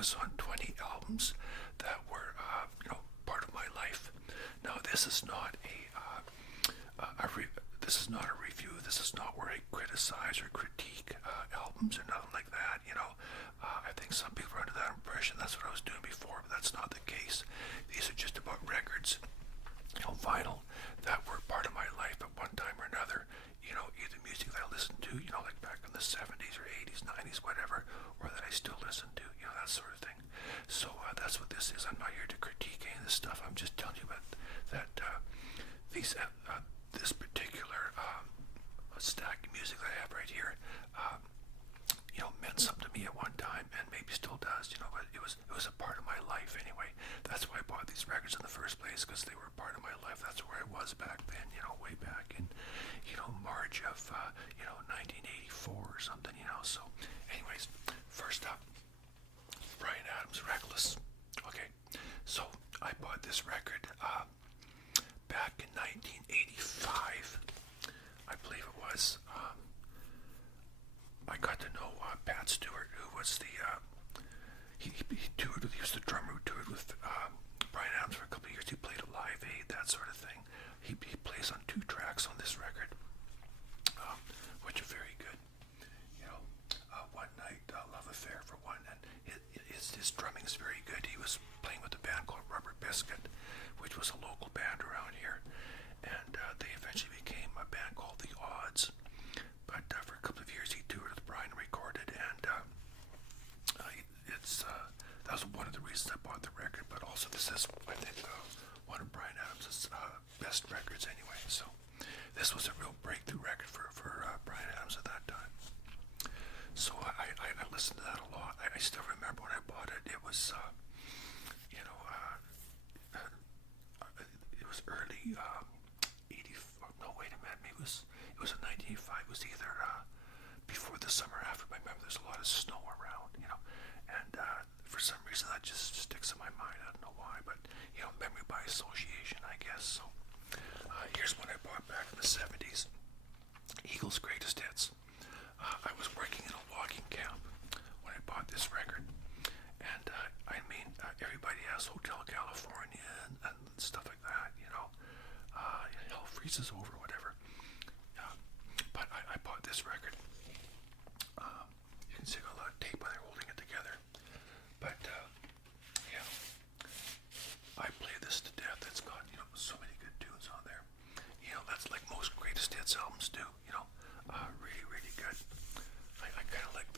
focus on 20 albums that were, part of my life. Now, this is not this is not a review. This is not where I criticize or critique albums or nothing like that. I think some people are under that impression. That's what I was doing before, but that's not the case. These are just about records, vinyl, that were part of my life at one time or another. Either music that I listened to, like back in the 70s or 80s, 90s, whatever, or that I still listen to, that sort of thing. So that's what this is. I'm not here to critique any of this stuff. I'm just telling you about that this particular stack of music that I have right here, meant something to me at one time, and maybe still does. But it was a part of my life anyway. That's why I bought these records in the first place, because they were part of my life. That's where I was back then. Way back in March of 1984 or something. So, anyways, first up, Bryan Adams, Reckless. Okay, so I bought this record back in 1985, I believe it was. I got to know Pat Stewart, who was he toured with, he was the drummer who toured with Bryan Adams for a couple of years. He played a Live Aid, that sort of thing. He plays on 2 tracks on this record, which are very good. One Night, Love Affair for one, and his drumming is very good. He was playing with a band called Rubber Biscuit, which was a local band around here, and they eventually became a band called The Odds. But for a couple of years he toured with Bryan, recorded, and that was one of the reasons I bought the record. But also this is, I think, one of Bryan Adams' best records anyway. So this was a real breakthrough record for Bryan Adams at that time. So I listened to that a lot. I still remember when I bought it. It was, it was early 80. No, wait a minute. Maybe it was in 1985. It was either before the summer, after. I remember there's a lot of snow around, and for some reason that just sticks in my mind. I don't know why, but memory by association, I guess. So here's one I bought back in the 70s. Eagles' Greatest Hits. I was working in a logging camp when I bought this record, and everybody has Hotel California and stuff like that. Hell freezes over, whatever. But I bought this record. You can see a lot of tape when they're holding it together. But I play this to death. It's got so many good tunes on there. That's like most greatest hits albums do. Really, really good. I kind of like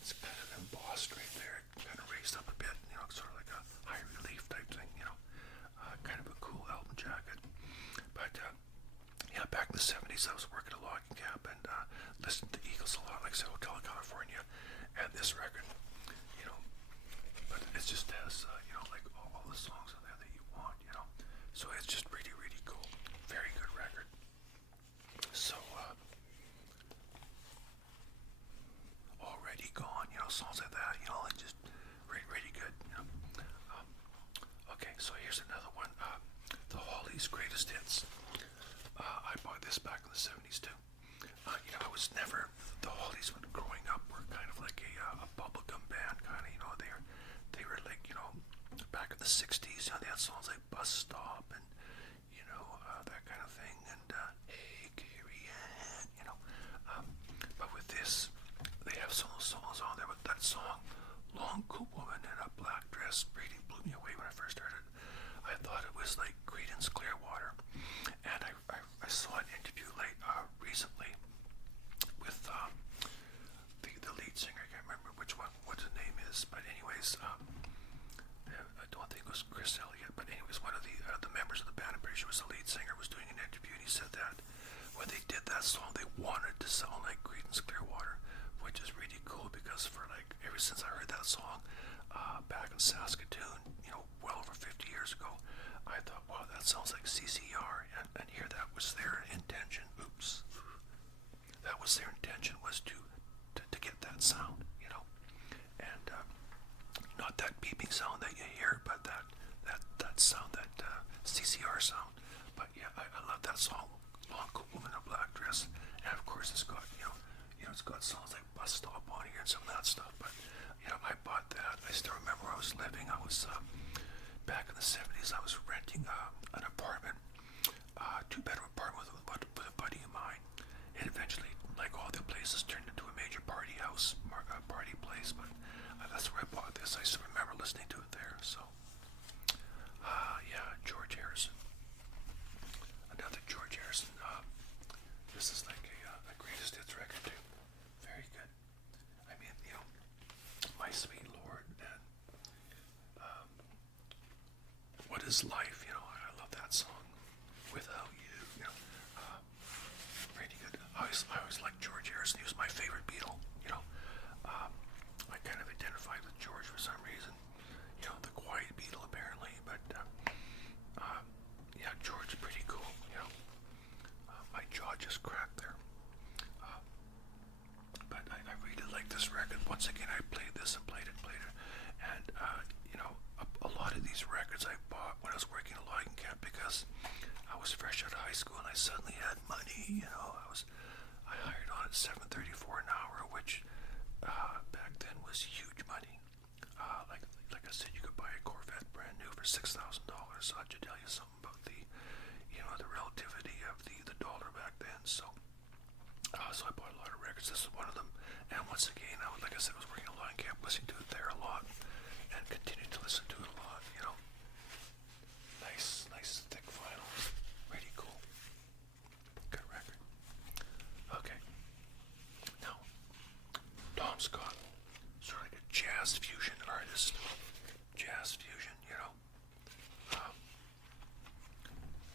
it's kind of embossed right there, kind of raised up a bit. Sort of like a high relief type thing. Kind of a cool album jacket. But back in the 70s, I was working at a logging camp and listened to Eagles a lot, like I said, Hotel California, and this record. But it just has like all the songs on there that you want. So it's just really, really cool. Very good record. So Already Gone, songs like that, and just really, really good. Okay, so here's another one. The Hollies' Greatest Hits. I bought this back in the 70s too. I was never, the Hollies when growing up were kind of like a bubblegum band, kind of, they were like, back in the 60s, they had songs like Bus Stop and, that kind of thing, and Hey Carrie Ann, but with this, they have some songs on there, but that song, Long Cool Woman in a Black Dress, really blew me away when I first heard it. I thought it was like Creedence Clearwater, and I saw an interview recently with the lead singer. I can't remember what his name is, but anyways, I don't think it was Chris Elliott, but anyways, one of the members of the band, I'm pretty sure was the lead singer, was doing an interview, and he said that when they did that song, they wanted to sound like Creedence Clearwater, which is really cool because for ever since I heard that song back in Saskatoon, well over 50 years ago, I thought, wow, that sounds like CCR, and here that was their intention. Oops. That was their intention, was to get that sound, and not that beeping sound that you hear, but that sound, that CCR sound. But yeah, I love that song, Long Cool Woman in a Black Dress, and of course it's got, it's got songs like Bus Stop on here and some of that stuff, but I bought that. I was back in the 70s. I was renting an apartment, two-bedroom apartment with a buddy of mine. It eventually, like all the places, turned into a major party house, party place. But that's where I bought this. I still remember listening to it there. So, yeah, George Harrison. Another George Harrison. This is like a greatest hits record too. Very good. I mean, you know, My Sweet Lord and What Is Life? You know, I love that song. Without You. You know, pretty good. I always liked George Harrison. He was my favorite Beatle. You know, I kind of identified with George for some reason. You know, the quiet Beatle apparently, but yeah, George is pretty cool. You know, my jaw just cracked there. But I really like this record. Once again, I played this and played it, and you know, a lot of these records I bought when I was working at logging camp because I was fresh out of high school and I suddenly had money. You know, I hired on at $7.34 an hour, which back then was huge money. Like I said, you could buy a Corvette brand new for $6,000. So I should tell you something about the, you know, the relativity of the dollar back then. So I bought a lot of records. This is one of them. And once again, like I said, I was working at logging camp, listening to it there a lot, and continued to listen to it a lot. You know, nice thick vinyl, pretty cool. Good record. Okay. Now, Tom Scott, sort of like a jazz fusion artist. Jazz fusion, you know.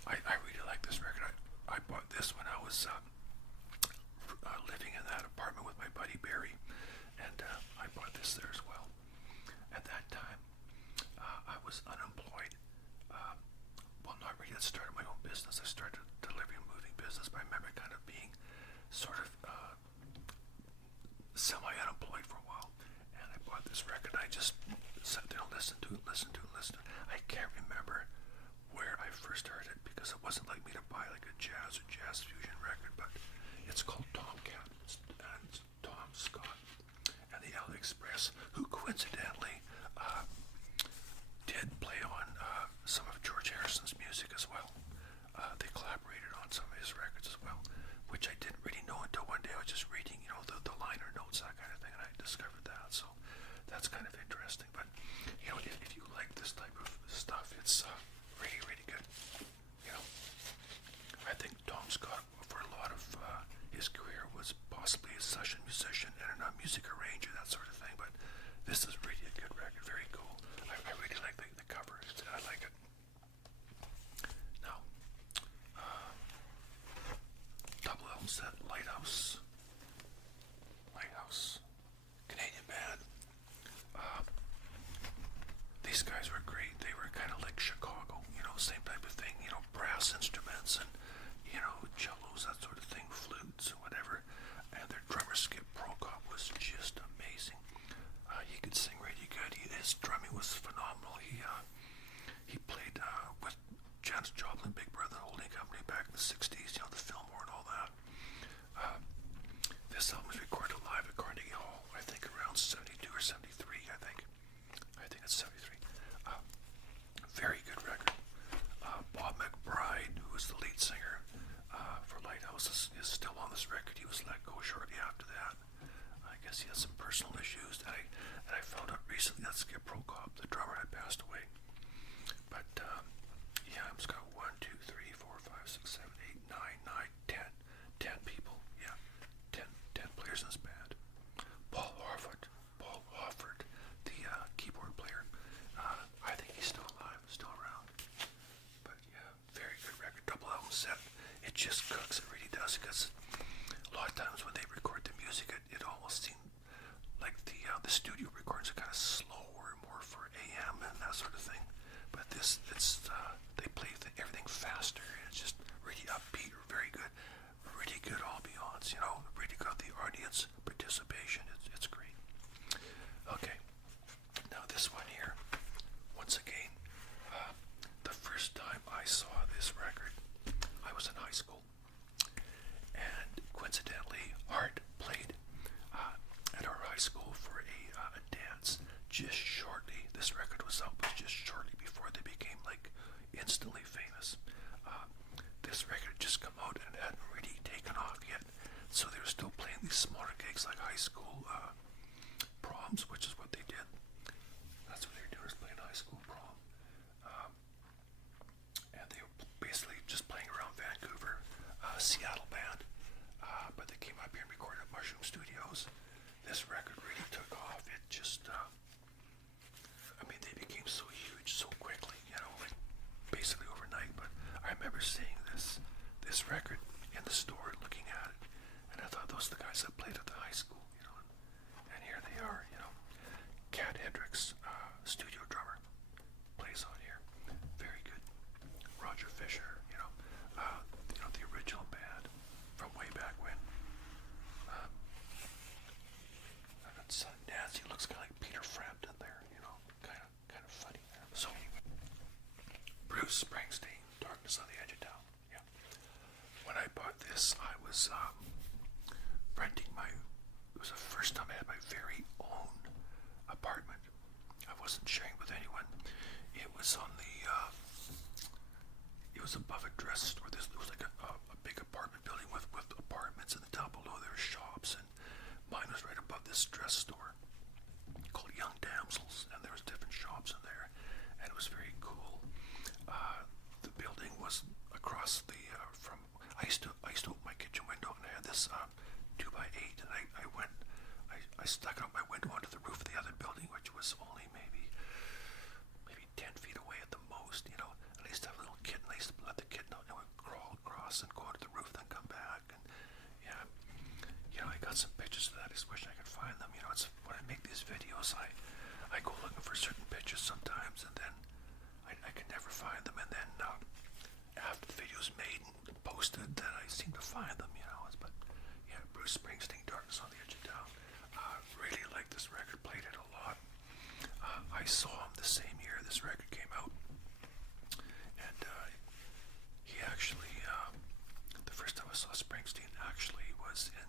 I really like this record. I bought this when I was living in that apartment with my buddy Barry, and I bought this there as well. At that time, I was unemployed. Well, not really. I started my own business. I started a delivery and moving business, but I remember kind of being sort of semi-unemployed for a while, and I bought this record. I just sat there and listened to it. I can't remember where I first heard it because it wasn't like me to buy like a jazz or jazz fusion record, but it's called Tomcat, and it's Tom Scott and the LA Express, who coincidentally did play on some of George Harrison's music as well. They collaborated on some of his records as well, which I didn't really know until one day I was just reading, you know, the liner notes, that kind of thing, and I discovered that. So that's kind of interesting. But you know, if you like this type of stuff, it's really, really good. You know, I think Tom Scott, for a lot of his career, was possibly a session musician and a music arranger, that sort of thing. But this is really a good record, very cool. I really like the cover. I like it. Now, double album set, Lighthouse, Canadian band. These guys were great. They were kind of like Chicago, you know, same type of thing, you know, brass instruments and, you know, cellos, that sort of thing, flutes, whatever. And their drummer, Skip Prokop, was just amazing. He could sing really good. His drumming was phenomenal. He played with Janis Joplin, Big Brother Holding Company back in the 60s, you know, the Fillmore and all that. This album was recorded live at Carnegie Hall, I think around 72 or 73, I think it's 73. Very good record. Bob McBride, who was the lead singer for Lighthouse, is still on this record. He was let go shortly after that. I guess he had some personal issues, and I found out recently that Skip Prokop, the drummer, had passed away. But yeah, it's got 1, 2, 3, 4, 5, 6, 7, 8, 9, 10 people. Yeah, 10 players in this band. Paul Harford, the keyboard player. I think he's still alive, still around. But yeah, very good record, double album set. It just cooks, it really does, because a lot of times when they record the music, it almost seems like the studio recordings are kind of slower, more for AM and that sort of thing. But they play everything faster, and it's just really upbeat, very good ambiance, you know, really got the audience participation. It's great. Okay, now this one here, once again, the first time I saw this record, I was in high school, and coincidentally, Art played at our high school for a dance just shortly this record was out was just shortly before they became like instantly famous. This record had just come out and hadn't really taken off yet, so they were still playing these smaller gigs like high school proms, which is what they did. That's what they were doing, was playing high school prom. And they were basically just playing around Vancouver, Seattle band, but they came up here and recorded at Mushroom Studios. This record really took off. It just, I mean, they became so huge so quickly, you know, like basically overnight. But I remember seeing this record in the store, looking at it, and I thought those are the guys that played at the high school, you know, and here they are, you know. Cat Hendrix, studio drummer, plays on here. Very good. Roger Fisher, you know, the original band from way back when. Nancy looks kind of like Peter Frampton there, you know, kind of funny there. So, Bruce Springsteen, Darkness on the Edge of Town. Yeah. When I bought this, I was renting it was the first time I had my very own apartment. I wasn't sharing with anyone. It was on it was above a dress store. It was like a big apartment building with apartments, and down below there were shops, and mine was right above this dress store called Young Damsels, and there was different shops in there, and it was very cool. The building was across the from. I used to open my kitchen window, and I had this 2x8, and I stuck out my window onto the roof of the other building, which was only maybe 10 feet away at the most, you know. And I used to have a little kitten. I used to let the kitten out, and it would crawl across and go onto the roof, then come back, and yeah. You know, I got some pictures of that. I just wish I could find them. You know, it's when I make these videos, I go looking for certain pictures sometimes, and then I can never find them. And then after the video's made and posted, then I seem to find them. You know, but yeah, Bruce Springsteen, Darkness on the Edge of Town. Really liked this record. Played it a lot. I saw him the same year this record came out, and he actually. The first time I saw Springsteen actually was in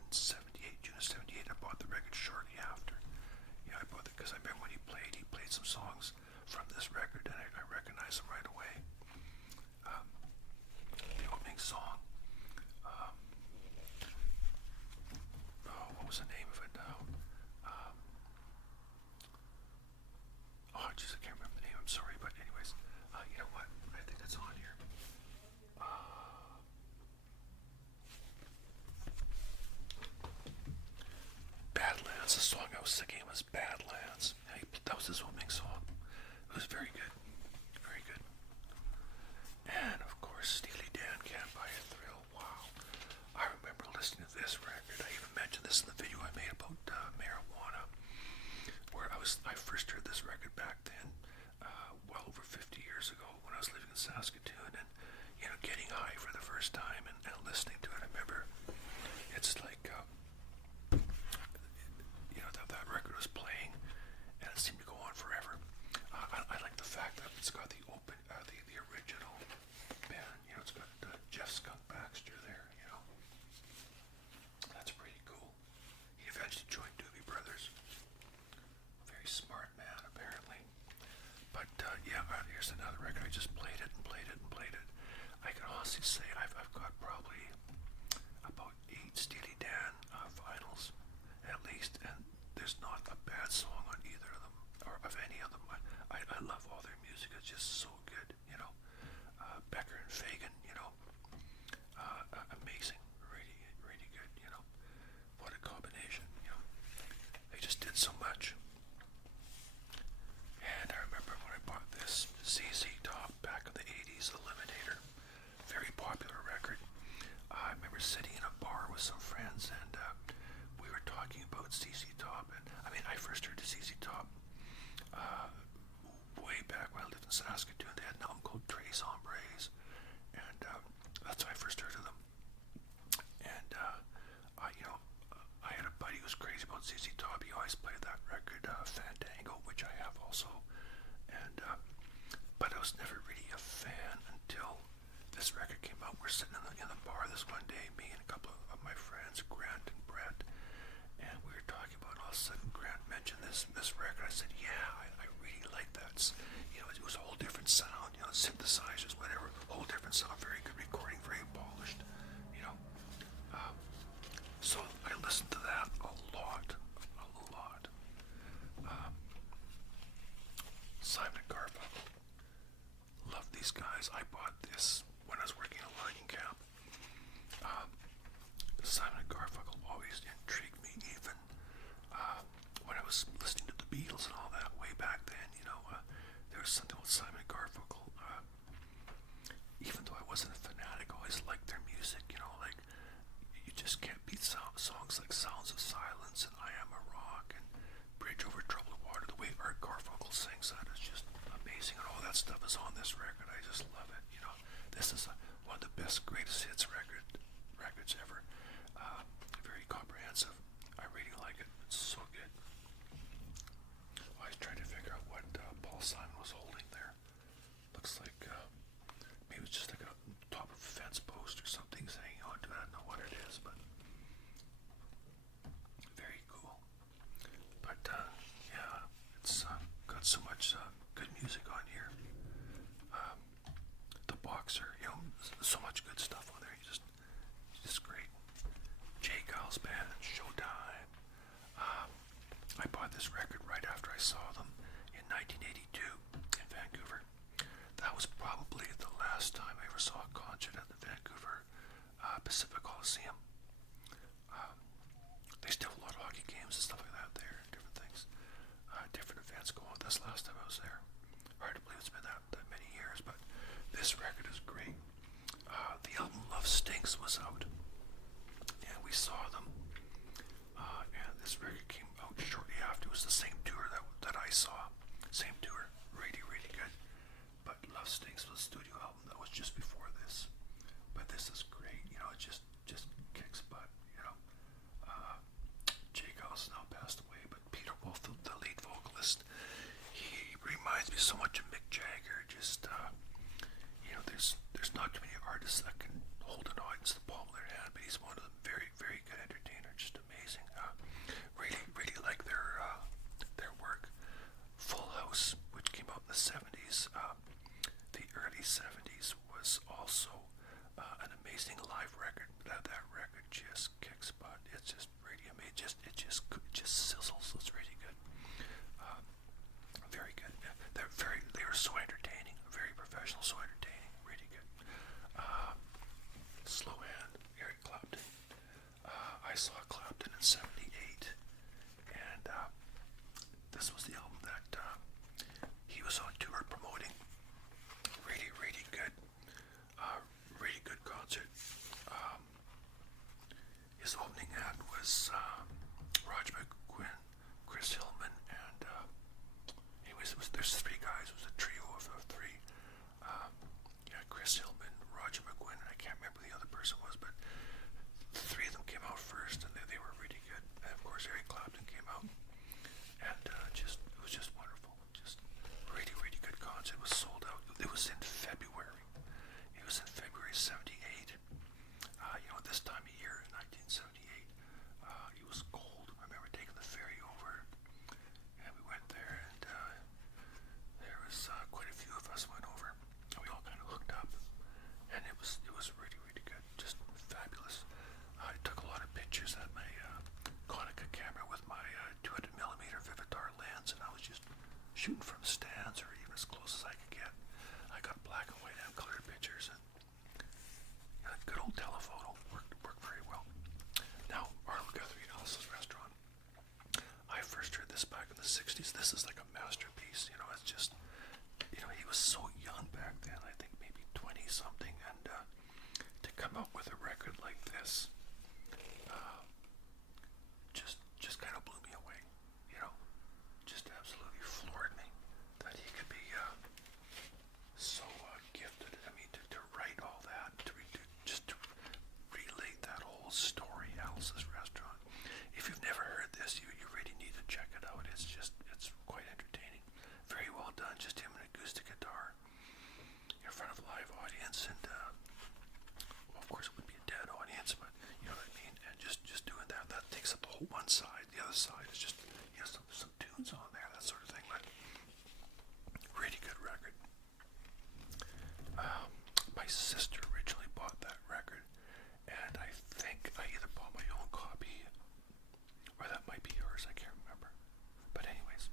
June of 78. I bought the record shortly after. Yeah, I bought it because I remember when he played some songs from this record, and I recognized them right away. The opening song, what was the name of it now? Oh, jeez, I can't remember the name. I'm sorry, but anyways, you know what? I think it's on here. Badlands, the song I was singing was Badlands. That was his opening song. It was very good. Very good. And of course, Steely Dan, Can't Buy a Thrill. Wow. I remember listening to this record. I even mentioned this in the video I made about marijuana, where I first heard this record back then, well over 50 years ago when I was living in Saskatoon, and, you know, getting high for the first time and listening to it. I remember it's like, you know, that record was playing, and it seemed to go on forever. I like the fact that it's got the original band. You know, it's got Jeff Skunk Baxter there. You know, that's pretty cool. He eventually joined Doobie Brothers. Very smart man, apparently. But yeah, here's another record. I just played it and played it and played it. I can honestly say I've got probably about 8 Steely Dan vinyls, at least, and there's not a bad song on either of them, or of any of them. I love all their music. It's just so good, you know. Becker and Fagan, you know, amazing, really, really good, you know. What a combination, you know. They just did so much. And I remember when I bought this ZZ Top back in the 80s, Eliminator, very popular record. I remember sitting in a bar with some friends, and we were talking about ZZ Top, and I mean, I first heard ZZ Top way back when I lived in Saskatoon. They had an album called Tres Hombres, and that's when I first heard of them. And I had a buddy who was crazy about ZZ Top. He always played that record, Fandango, which I have also, and but I was never really a fan until this record came out. We're sitting in the bar this one day, me and a couple of my friends, Grant and Brett, and we were talking about, all of a sudden Grant mentioned this record. I said, yeah, I really like that synthesizers, whatever, whole different sound, very good recording, very polished, you know. So I listened to that a lot. Simon and Garfunkel, love these guys. I bought this when I was working at a logging camp. Simon and Garfunkel always intrigued me, even when I was listening to the Beatles and all that way back then. There was something with Simon and Garfunkel. Even though I wasn't a fanatic, I always liked their music. Like you just can't beat songs like "Sounds of Silence" and "I Am a Rock" and "Bridge Over Troubled Water." The way Art Garfunkel sings that is just amazing, and all that stuff is on this record. I just love it. This is one of the best greatest hits records ever. Very comprehensive. I really like it. It's so good. I was trying to figure out what Paul Simon was holding there. Looks like maybe it's just like a top of a fence post or something he's hanging on to. I don't know what it is, but very cool. But yeah, it's got so much good music on here. The Boxer, so much good stuff on there. Just great. J.GEILS band, Showtime. I bought this record right after I saw them in 1982 in Vancouver. That was probably the last time I ever saw a concert at the Vancouver Pacific Coliseum. They still have a lot of hockey games and stuff like that there, different things, different events go on. That's the last time I was there. Hard to believe it's been that many years, but this record is great. The album Love Stinks was out, and we saw them, and this record came out shortly after. It was the same tour that I saw, same tour, really, really good. But Love Stinks was a studio album that was just before this. But this is great, it just kicks butt, J.GEILS now passed away, but Peter Wolf, the lead vocalist, he reminds me so much of Mick Jagger. Just, there's not too many artists that can hold an audience in the palm of their hand, but he's one of them. Very, very good entertainer, just amazing. Really, really like their work. Full House, which came out in the 70s, the early 70s, was also an amazing live record. That record just kicks butt. It's just really amazing. It just sizzles. It's really good. Very good. They were so entertaining. Very professional, so entertaining. Really good. Slowhand, Eric Clapton. I saw Clapton in '78, and this was the album that he was on tour promoting. Really, really good. Really good concert. His opening act was Roger McGuinn, Chris Hillman, and anyways, there's three guys. It was a trio of three. Chris Hillman, Roger McGuinn, and I can't remember who the other person was, but the three of them came out first, and they were really good. And of course, Eric Clapton came out, and it was just wonderful. Just really, really good concert. It was sold out. It was in February. It was in February '78. This time of year in 1978, it was cold. I remember taking the ferry over, and we went there, and there was quite a few of us went over, and we all kind of hooked up, and it was really, really good, just fabulous. I took a lot of pictures at my Konica camera with my 200mm Vivitar lens, and I was just shooting from stands or even as close as I could get. I got black and white and colored pictures, and good old telephoto worked very well. Now, Arlo Guthrie and Alice's Restaurant. I first heard this back in the 60s. This is like a masterpiece. It's just, he was so young back then. I think maybe 20 something, and to come out with a record like this, just kind of blew me away. Just absolutely floored me that he could be so gifted. I mean, to write all that, to relate that whole story, Alice's Restaurant. If you've never heard this, you really need to check it out. It's quite entertaining. Very well done. Just him and an acoustic guitar in front of a live audience, and well, of course it would be a dead audience, but you know what I mean. And just doing that takes up the whole one side. The other side is just some tunes on there, that sort of thing. But really good record. sister originally bought that record, and I think I either bought my own copy, or that might be yours, I can't remember. But anyways,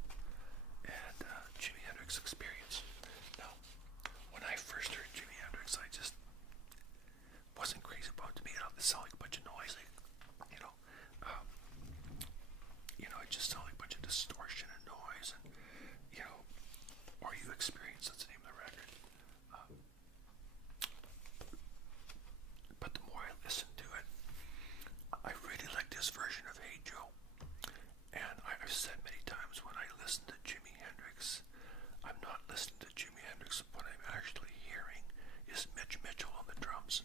and Jimi Hendrix Experience. Now, when I first heard Jimi Hendrix, I just wasn't crazy about it. To me, it sounded like a bunch of noise, like, it just sounded like a bunch of distortion and noise, and, Are You Experience, that's the name of the record. But the more I listened to it, I really liked his version of Hey Joe. And I've said many times, when I listen to Jimi Hendrix, I'm not listening to Jimi Hendrix. What I'm actually hearing is Mitch Mitchell on the drums.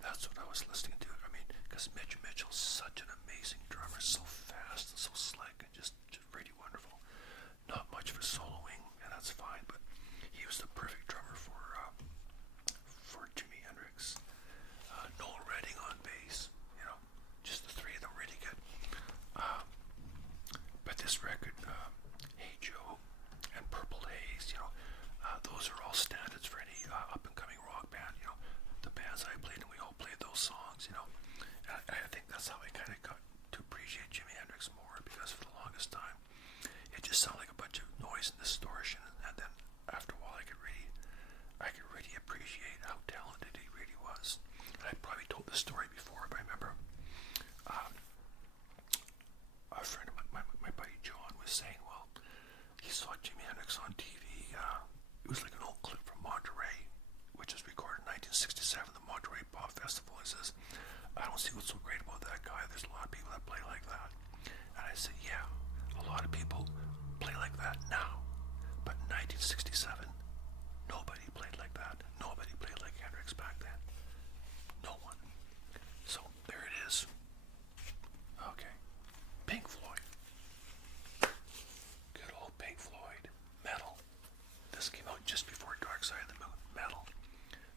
That's what I was listening to. I mean, because Mitch Mitchell's such an amazing drummer, so fast and so slick, and just really wonderful. Not much for soloing, and that's fine, but he was the perfect drummer for Jimi Hendrix. Noel Redding on bass, just the three of them really good. But this record, Hey Joe and Purple Haze, those are all standards for any up-and-coming rock band. The bands I played, and we all played those songs, and I think that's how I kind of got to appreciate Jimi Hendrix more, because for the longest time, it just sounded like a bunch of noise and distortion, and then after a while, I could really appreciate how talented he really was. And I probably told this story before, but I remember a friend of my buddy John was saying, well, he saw Jimi Hendrix on TV. It was like an old clip from Monterey, which was recorded in 1967, the Monterey Pop Festival. He says, I don't see what's so great about that guy. There's a lot of people that play like that. And I said, yeah, a lot of people play like that now. But in 1967, nobody played like that. Nobody played like Hendrix back then. No one. So there it is. Okay. Pink Floyd. Good old Pink Floyd. Meddle. This came out just before Dark Side of the Moon. Meddle.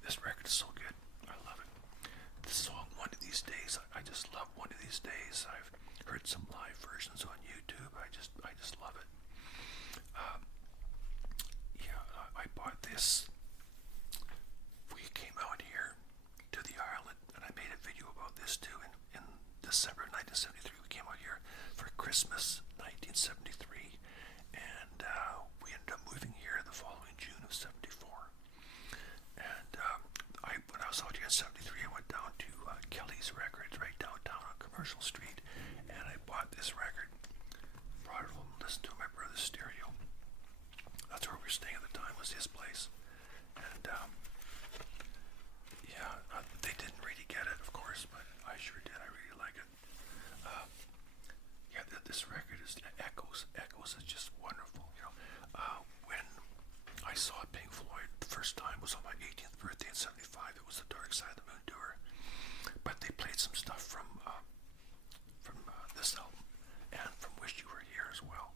This record is so good. I love it. The song One of These Days, I just love One of These Days. I've heard some live versions on YouTube. I just love it. I bought this. We came out here to the Ireland, and I made a video about this too. In December of 1973, we came out here for Christmas 1973, and we ended up moving here the following June of 74. And when I was out here in 73, I went down to Kelly's Records right downtown on Commercial Street, and I bought this record. Brought it home and listened to my brother's stereo. That's where we were staying at the time, was his place. And they didn't really get it, of course, but I sure did. I really like it. This record is Echoes. Echoes is just wonderful. When I saw Pink Floyd the first time was on my 18th birthday in 75. It was the Dark Side of the Moon tour. But they played some stuff from this album and from Wish You Were Here as well.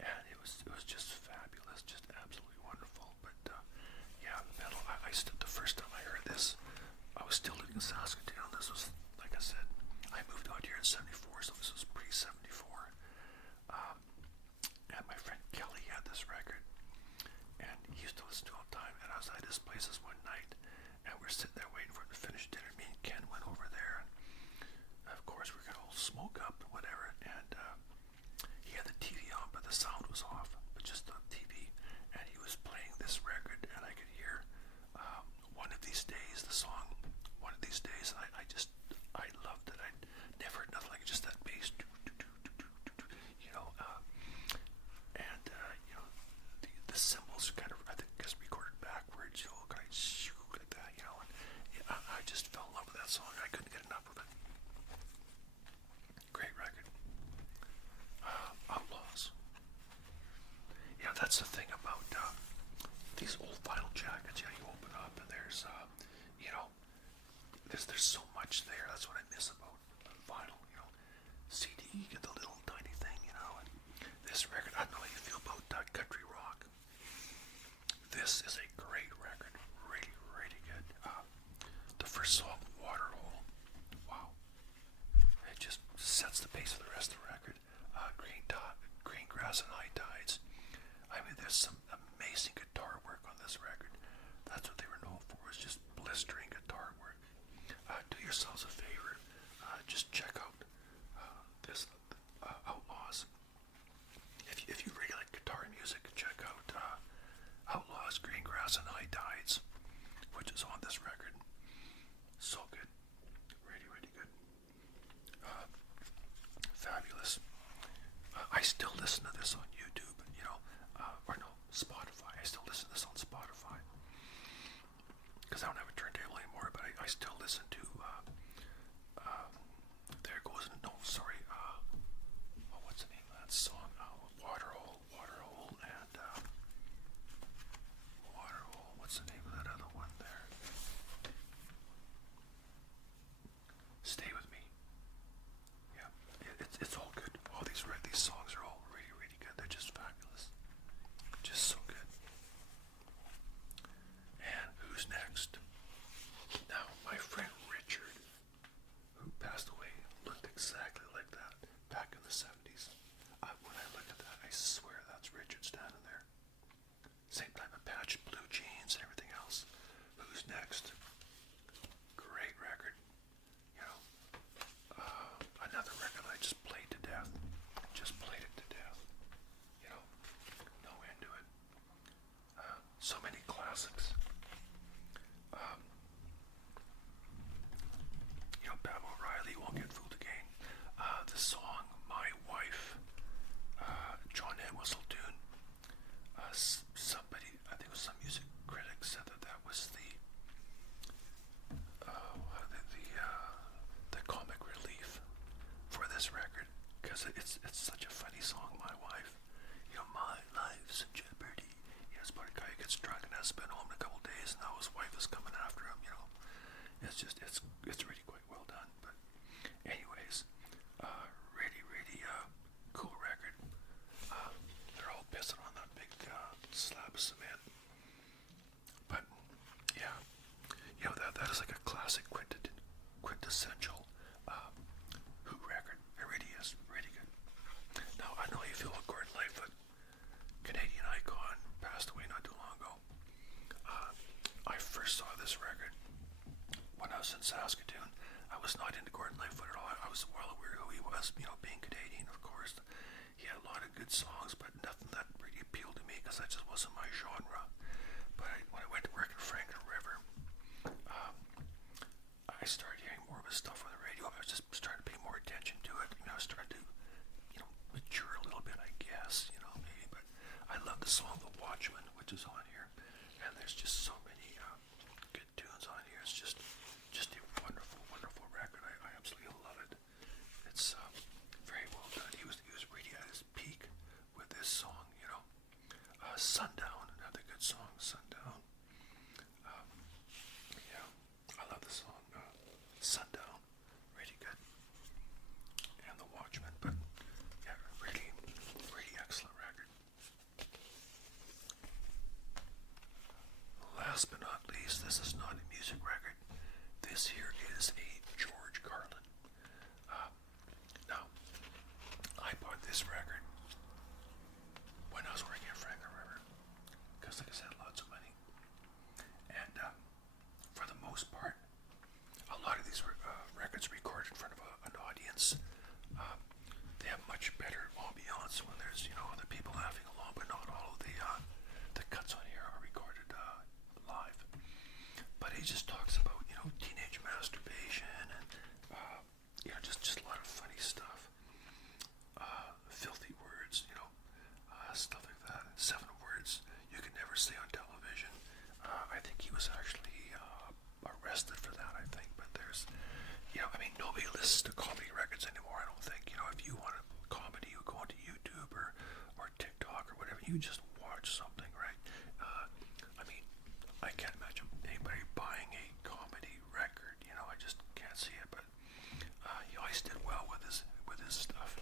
And it was just fabulous, just absolutely wonderful. But Meddle, I stood the first time I heard this, I was still living in Saskatoon. This was, like I said, I moved out here in 74, so this was pre-74. And my friend Kelly had this record, and he used to listen to it all the time. And I was at his place this one night, and we're sitting there waiting for him to finish dinner. Me and Ken went over there, and of course we're gonna all smoke up and whatever. And he had the TV on, but the sound was off, but just the TV. And he was playing this record, and I could hear One of These Days, the song One of These Days. And I loved it. I never heard nothing like it, just that bass, the cymbals kind of, I think, gets recorded backwards, kind of shoot like that, and I just fell in love with that song. I couldn't get enough of it. Great record. Outlaws. That's the thing about these old vinyl jackets. You open up and there's so much there. That's what I miss about vinyl. CD, you get the little tiny thing, and this record, I don't know how you feel about country rock. This is a great record. Really, really good. The first song, Waterhole. Wow. It just sets the pace for the rest of the record. Green Grass and High Tides. I mean, there's some amazing guitar work on this record. That's what they were known for, was just blistering yourselves a favor. Just check out this Outlaws. If you really like guitar music, check out Outlaws, Green Grass, and High Tides, which is on this record. So good. Really, really good. Fabulous. I still listen to this on YouTube, or no, Spotify. I still listen to this on Spotify. Because I don't have a turntable anymore, but I still listen to, there goes, no, sorry, what's the name of that song? Waterhole, and, Waterhole, what's the name of that other one there? Stay With Me. Yeah, it's all good. All these songs are all really, really good. They're just fabulous. Just so good. And who's next? Now, my friend Richard, who passed away, looked exactly like that back in the 70s. When I look at that, I swear that's Richard standing there. Same type of patch, blue jeans, and everything else. Who's next? Great record. Another record I just played to death. Just played it to death. No end to it. So many classics. Bob O'Reilly, Won't Get Fooled Again. The song My Wife, John Entwistle tune. Somebody, I think it was some music critic, said that was the comic relief for this record, because it's such a funny song, My Wife. My life's in jeopardy. It's about a guy who gets drunk and has to been home in a couple days, and now his wife is coming after him. It's really quite well done. But anyways, really, really cool record. They're all pissing on that big slab of cement. But yeah, that is like a classic quintessential Who record. It really is really good. Now I know how you feel about Gordon Lightfoot, Canadian icon, passed away not too long ago. I first saw this record when I was in Saskatoon. I was not into Gordon Lightfoot at all. I was well aware who he was, being Canadian, of course. He had a lot of good songs, but nothing that really appealed to me, because that just wasn't my genre. But when I went to work in Franklin River, I started hearing more of his stuff on the radio. I was just starting to pay more attention to it. I started to, mature a little bit, I guess, maybe. But I love the song The Watchman, which is on here. And there's just so many good tunes on here. It's just a wonderful, wonderful record. I absolutely love it. It's very well done. He was really at his peak with this song, Sundown, another good song, Sundown. Yeah, I love the song, Sundown, really good. And The Watchman, but yeah, really, really excellent record. Last but not least, this is not a music record. This here is a George Carlin. Now, I bought this record when I was working at Franklin River, because, like I said, lots of money. And for the most part, a lot of these records recorded in front of an audience. They have much better ambiance when there's other people laughing along, but not all of the cuts on here are recorded live. But he just talks about teenage masturbation and just a lot of funny stuff, filthy words, stuff like that. 7 words you can never say on television. I think he was actually arrested for that, I think. But there's, nobody listens to comedy records anymore, I don't think. If you want a comedy, you go onto YouTube or TikTok or whatever, you just watch something, right? I can't imagine anybody buying a comedy record, I just can't see it. But he always did well with his stuff.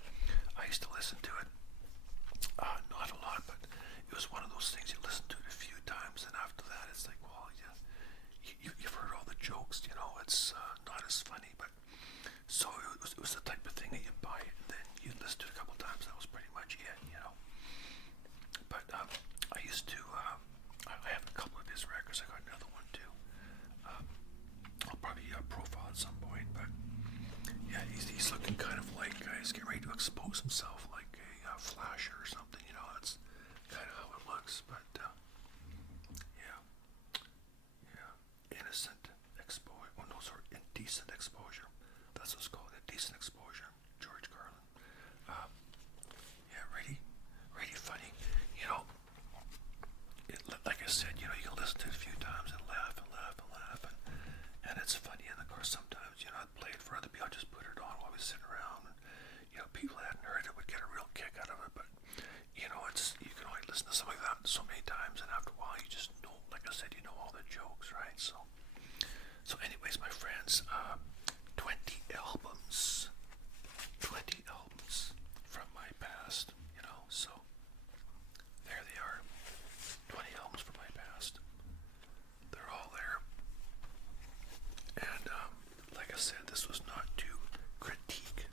I used to listen to it, not a lot, but it was one of those things you listen to it a few times, and after that it's like, well, yeah, you've heard all the jokes, it's not as funny. But so it was the type of thing that you buy it and then you listen to it a couple times. That was pretty much it, But I used to, I have a couple of his records. I got another one too. I'll probably profile at some point. bands, 20 albums. 20 albums from my past, so there they are. 20 albums from my past. They're all there. And like I said, this was not to critique.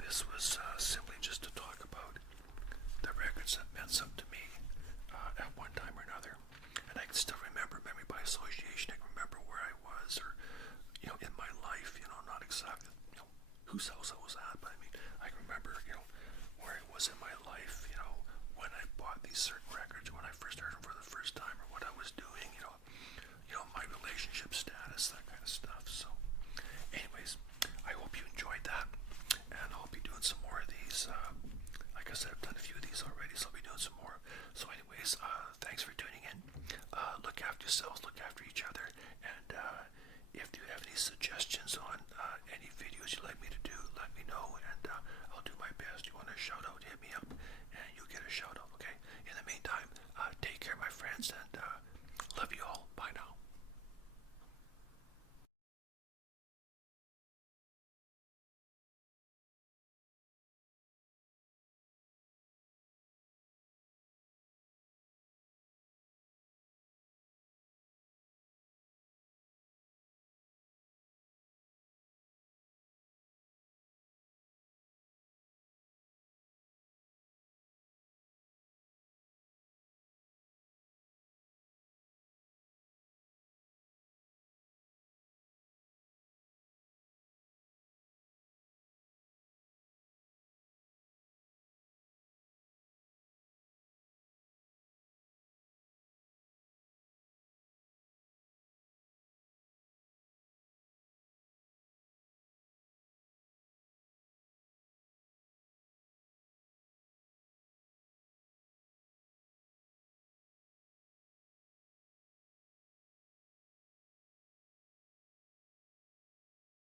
This was simply just to talk about the records that meant something to me at one time or another. And I can still remember, memory by association. I can remember where I was, or in my life. Not exactly whose house I was at, but I mean, I can remember where I was in my life. When I bought these certain records, when I first heard them for the first time, or what I was doing. My relationship status, that kind of stuff. So, anyways, I hope you enjoyed that, and I'll be doing some more of these. Like I said, I've done a few of these already, so I'll be doing some more. So anyways, thanks for tuning in. Look after yourselves, look after each other, and if you have any suggestions on any videos you'd like me to do, let me know, and I'll do my best. You want a shout out, hit me up, and you'll get a shout out, okay? In the meantime,